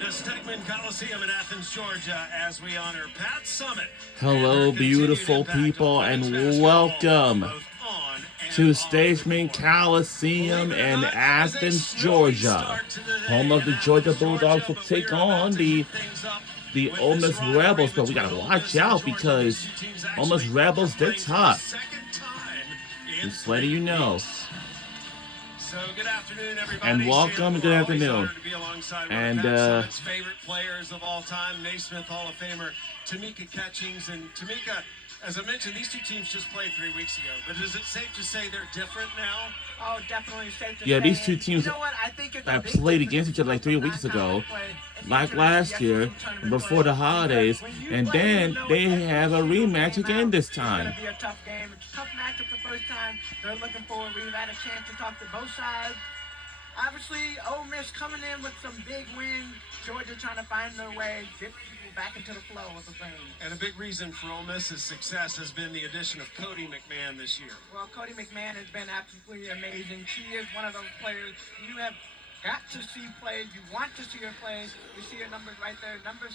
to Stegman Coliseum in Athens, Georgia, as we honor Pat Summitt. Hello, beautiful people, and welcome to Stegman Coliseum in Athens, Georgia. Home of the Georgia Bulldogs will take on the Ole Miss Rebels, but we gotta watch out because Ole Miss Rebels, they're tough. Just letting you know. So good afternoon, everybody. And welcome, good afternoon. And Summitt's favorite players of all time, Naismith Hall of Famer Tamika Catchings. And Tamika, as I mentioned, these two teams just played 3 weeks ago. But is it safe to say they're different now? Oh, definitely safe to say. Yeah, these two teams you know I think have played against each other like 3 weeks ago, like last year, before the holidays, and then they have a rematch again this time. It's going to be a tough game. It's a tough matchup the first time. They're looking forward. We've had a chance to talk to both sides. Obviously, Ole Miss coming in with some big wins. Georgia trying to find their way, get people back into the flow of the thing. And a big reason for Ole Miss's success has been the addition of Cody McMahon this year. Well, Cody McMahon has been absolutely amazing. She is one of those players you have got to see play. You want to see her play. You see her numbers right there, number 6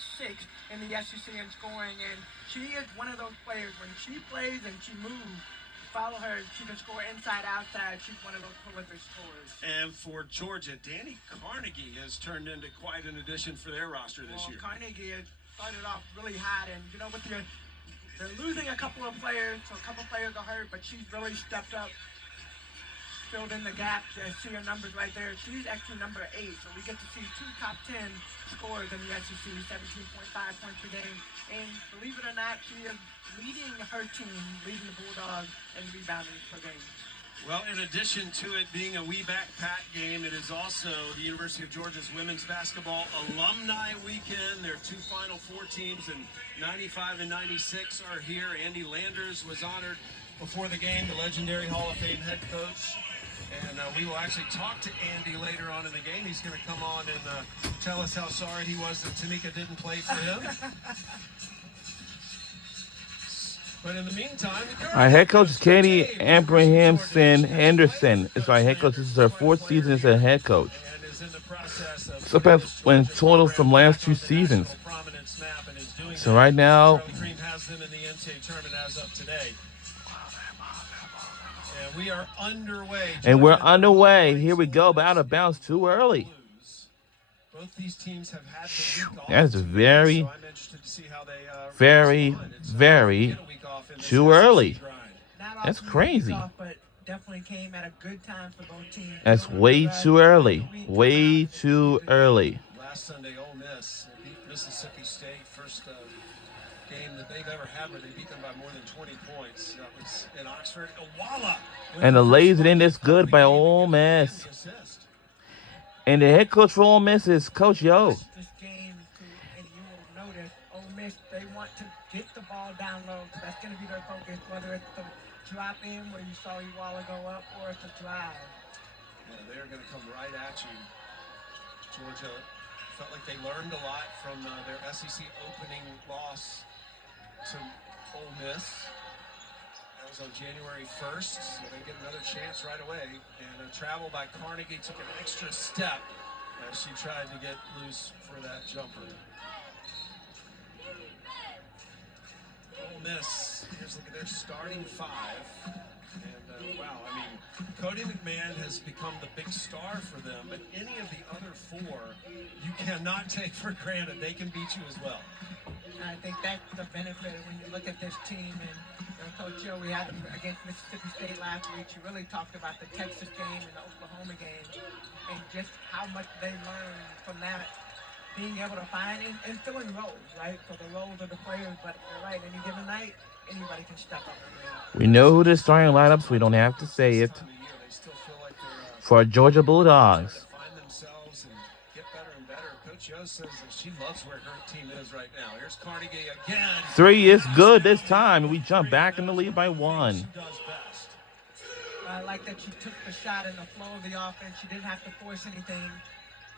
in the SEC in scoring. And she is one of those players, when she plays and she moves, follow her, she can score inside, outside. She's one of those prolific scorers. And for Georgia, Danny Carnegie has turned into quite an addition for their roster this year. Carnegie has started off really hot, and you know, they're losing a couple of players, so a couple of players are hurt, but she's really stepped up, filled in the gaps. I see her numbers right there. She's actually number 8, so we get to see 2 top 10 scorers in the SEC, 17.5 points per game. And believe it or not, she is leading her team, leading the Bulldogs in rebounding per game. Well, in addition to it being a We Back Pat game, it is also the University of Georgia's women's basketball alumni weekend. Their 2 Final Four teams in 95 and 96 are here. Andy Landers was honored before the game, the legendary Hall of Fame head coach. And we will actually talk to Andy later on in the game. He's going to come on and tell us how sorry he was that Tamika didn't play for him. But in the meantime, our head coach is Katie Abrahamson Henderson. It's our head coach. This is her 4th season as a head coach. So that's when total from last 2 seasons. So right now, we are underway. And we're underway. Here we go, but out of bounds too early. Both these teams have had the week off. That's very too early. That's crazy. But definitely came at a good time for both teams. That's way too early. Way too early. Last Sunday, Ole Miss beat Mississippi State. First game that they've ever had where they beat them by more than 20 points. That was in Oxford. Awala. And the lays it in this good by Ole Miss. And the head coach for Ole Miss is Coach Yo. This game, and you will notice, Ole Miss, they want to get the ball down low. So that's going to be their focus, whether it's the drop in where you saw Iwala go up or it's a drive. Yeah, they're going to come right at you. Georgia felt like they learned a lot from their SEC opening loss to Ole Miss. That was on January 1st, so they get another chance right away. And a travel by Carnegie took an extra step as she tried to get loose for that jumper. Ole Miss, here's look at their starting 5. And wow, I mean, Cody McMahon has become the big star for them, but any of the other 4 you cannot take for granted. They can beat you as well. I think that's the benefit when you look at this team. And Coach Joe, we had them against Mississippi State last week. She really talked about the Texas game and the Oklahoma game and just how much they learned from that, being able to find and filling roles, right? So the roles of the players, but you're right, any given night, anybody can step up. We know who the starting lineups. We don't have to say it. For our Georgia Bulldogs. Joe says that she loves where her team is right now. Here's Carnegie again. 3 is good this time. We jump back in the lead by 1. I like that she took the shot in the flow of the offense. She didn't have to force anything.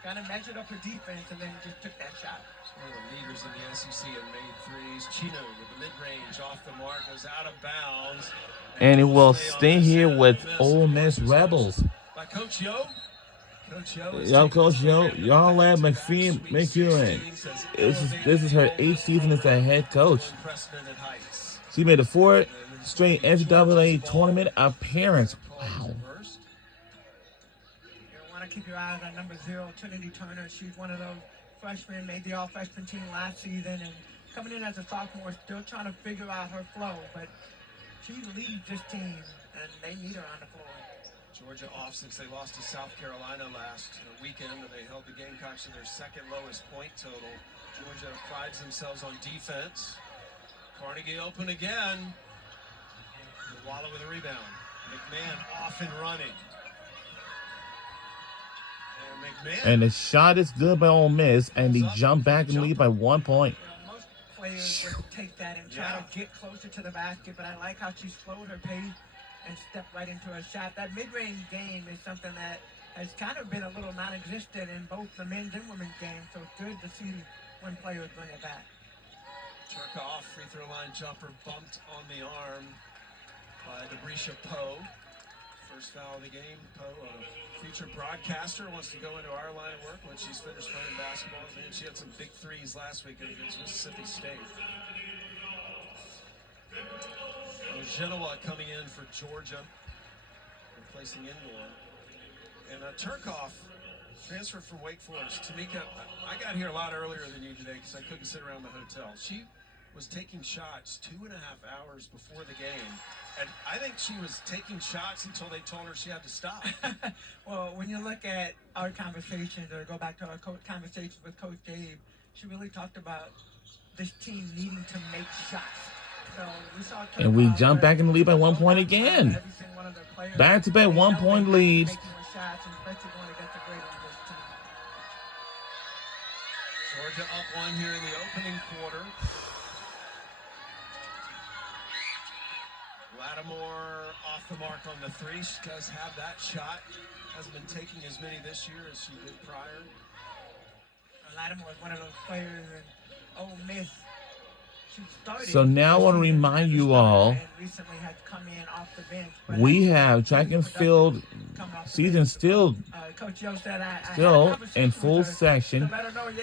Kind of measured up her defense and then just took that shot. One of the leaders in the SEC in made threes. Chino with the mid-range off the mark goes out of bounds. And it will stay here with Ole Miss Rebels. By Coach Yo. Coach Yo is Y'all, taking Coach Yo, this program to y'all let back-to-back Sweet McEwen. 16s, has This is her elevated 8th season as a head coach. unprecedented heights. She made a 4th And it's straight going to be NCAA Georgia's ball. tournament appearance. Calls Wow. reversed. You want to keep your eyes on number 0, Trinity Turner. She's one of those freshmen, made the all-freshman team last season, and coming in as a sophomore, still trying to figure out her flow. But she leads this team, and they need her on the floor. Georgia off since they lost to South Carolina last weekend, and they held the Gamecocks to their second lowest point total. Georgia prides themselves on defense. Carnegie open again. Walla with a rebound. McMahon off and running. And McMahon. And the shot is good by Ole Miss, and they jump back and lead by 1 point. Most players would take that and try to get closer to the basket, but I like how she slowed her pace and stepped right into her shot. That mid-range game is something that has kind of been a little non-existent in both the men's and women's games, so it's good to see when players bring it back. Cherkoff, free throw line jumper bumped on the arm by Debrisha Poe. First foul of the game. Poe, a featured broadcaster, wants to go into our line of work when she's finished playing basketball. And she had some big threes last weekend against Mississippi State. Genoa coming in for Georgia, replacing Indoor. And Turkoff transferred from Wake Forest. Tamika, I got here a lot earlier than you today because I couldn't sit around the hotel. She was taking shots 2.5 hours before the game. And I think she was taking shots until they told her she had to stop. Well, when you look at our conversations, or go back to our conversations with Coach Gabe, she really talked about this team needing to make shots. So we saw And we jump back in the lead by 1 point again. Back-to-back 1 point leads. Georgia up one here in the opening quarter. Lattimore off the mark on the three. She does have that shot. Hasn't been taking as many this year as she did prior. Lattimore is one of those players in Ole Miss. So now I want to remind you all, we have track and field season still in full section,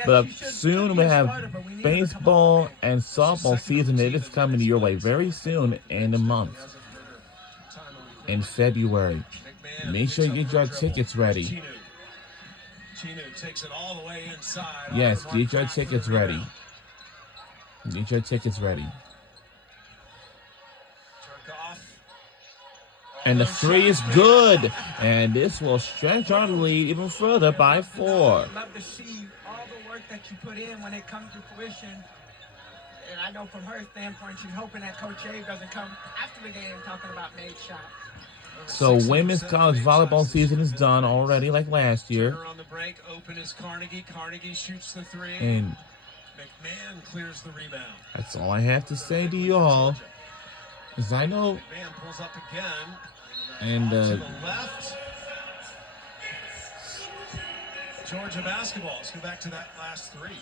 but soon we have baseball and softball season. It is coming your way very soon in a month, in February. Make sure you get your tickets ready. Yes, get your tickets ready. Get your tickets ready. And the three is good. And this will stretch our lead even further by 4. Love to see all the work that you put in when it comes to fruition. And I know from her standpoint, she's hoping that Coach A doesn't come after the game talking about made shots. So women's college volleyball season is done already, like last year. On the break, open is Carnegie. Carnegie shoots the three. And McMahon clears the rebound. That's all I have to say to y'all. Because I know. McMahon pulls up again. And to the left. Georgia basketball. Let's go back to that last three.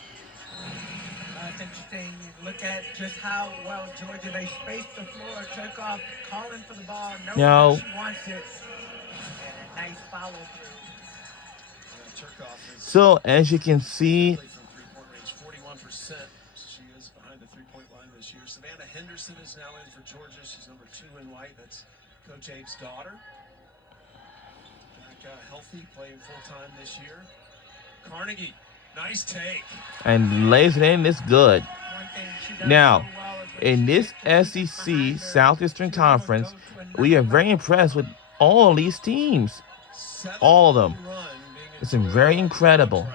It's interesting. You look at just how well Georgia, they spaced the floor. Cherkoff calling for the ball. No. She wants it. And a nice follow through. Yeah, so as you can see, she is behind the three-point line this year. Savannah Henderson is now in for Georgia. She's number 2 in white. That's Coach Abe's daughter. Back healthy, playing full-time this year. Carnegie, nice take. And lays it in, it's good. Now, in this SEC Southeastern Conference, we are very impressed with all these teams. All of them. It's been very incredible.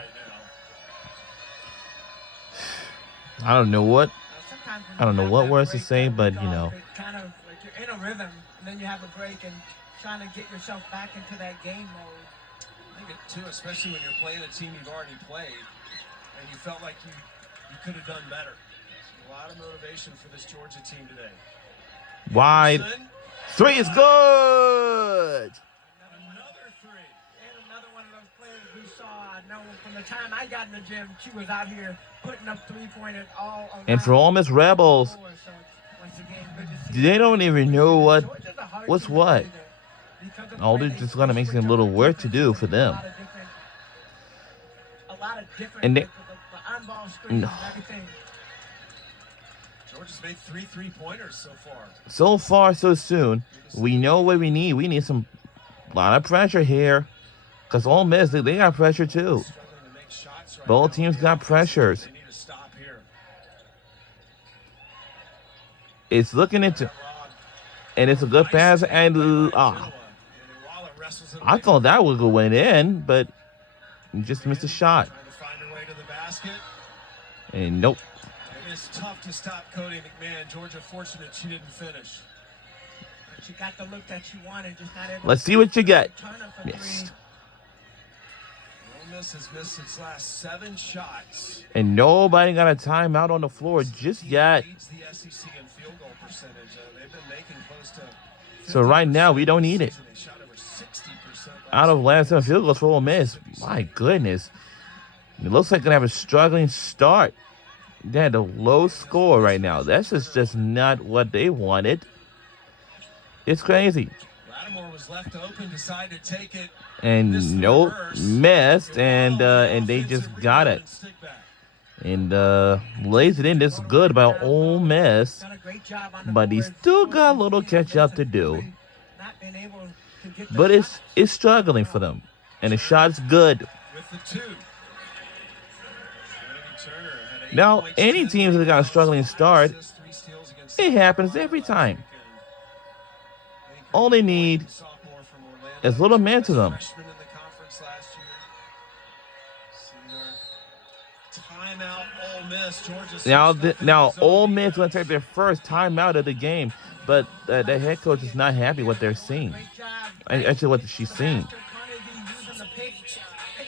I don't know what words to say, but you know. Kind of like you're in a rhythm, and then you have a break, and trying to get yourself back into that game mode. I think it too, especially when you're playing a team you've already played, and you felt like you could have done better. So a lot of motivation for this Georgia team today. Wide. Anderson. 3 is good. Another 3. And another one of those players we saw. I know from the time I got in the gym, she was out here putting up 3-pointers all around. And for Ole Miss Rebels, they don't even know what's what. Oh, they're just gonna make some little work to do for them. a lot of different And the on-ball screens and everything. Georgia's made 3 3-pointers so far. So far, so soon. We know what we need. We need some lot of pressure here. Because Ole Miss, they got pressure too. Struggling to make shots right Both now. teams Yeah, got pressures. They need to stop here. It's looking into, and it's a good pass. And I thought that would go in, but just missed a shot. Trying to find her way to the basket. And nope. It is tough to stop Cody McMahon. Georgia fortunate she didn't finish. She got the look that she wanted, just not able Let's see what you get. to turn her for three. Missed. Ole Miss has missed its last 7 shots. And nobody got a timeout on the floor just yet. Leads the SEC in field goal percentage. They've been making close to. So right now, we don't need it. They shot over 60% Out of last 7 field goals for Ole Miss. My goodness. It looks like they're going to have a struggling start. They had a low score right now. That's just not what they wanted. It's crazy. Lattimore was left open, decided to take it. And nope, missed, and they just got it. And lays it in. This good by Ole Miss, Done a great job on the but he's boards. still got a little catch up to do. Not being able to get the But shot. it's struggling for them, and the shot's good. With the 2. Kennedy Turner had 8 Now, points, any 10 teams that got a struggling start, assists, 3 steals against it happens every time. All they need sophomore from Orlando. is a little man to them. Freshman in the conference last year. Timeout, Ole Miss. Georgia. Now, Ole Miss going to take their first timeout of the game, but the head coach is not happy what they're seeing. Great job. Actually, what she's seeing. Carnegie using the pick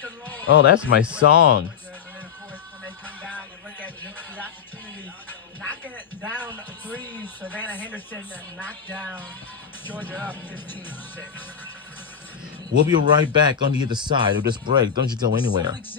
and roll. Oh, that's my song. And then, of course, when they come down and look at the opportunity, knocking it down the three, Savannah Henderson knocked down Georgia up 15-6. We'll be right back on the other side of this break. Don't you go anywhere.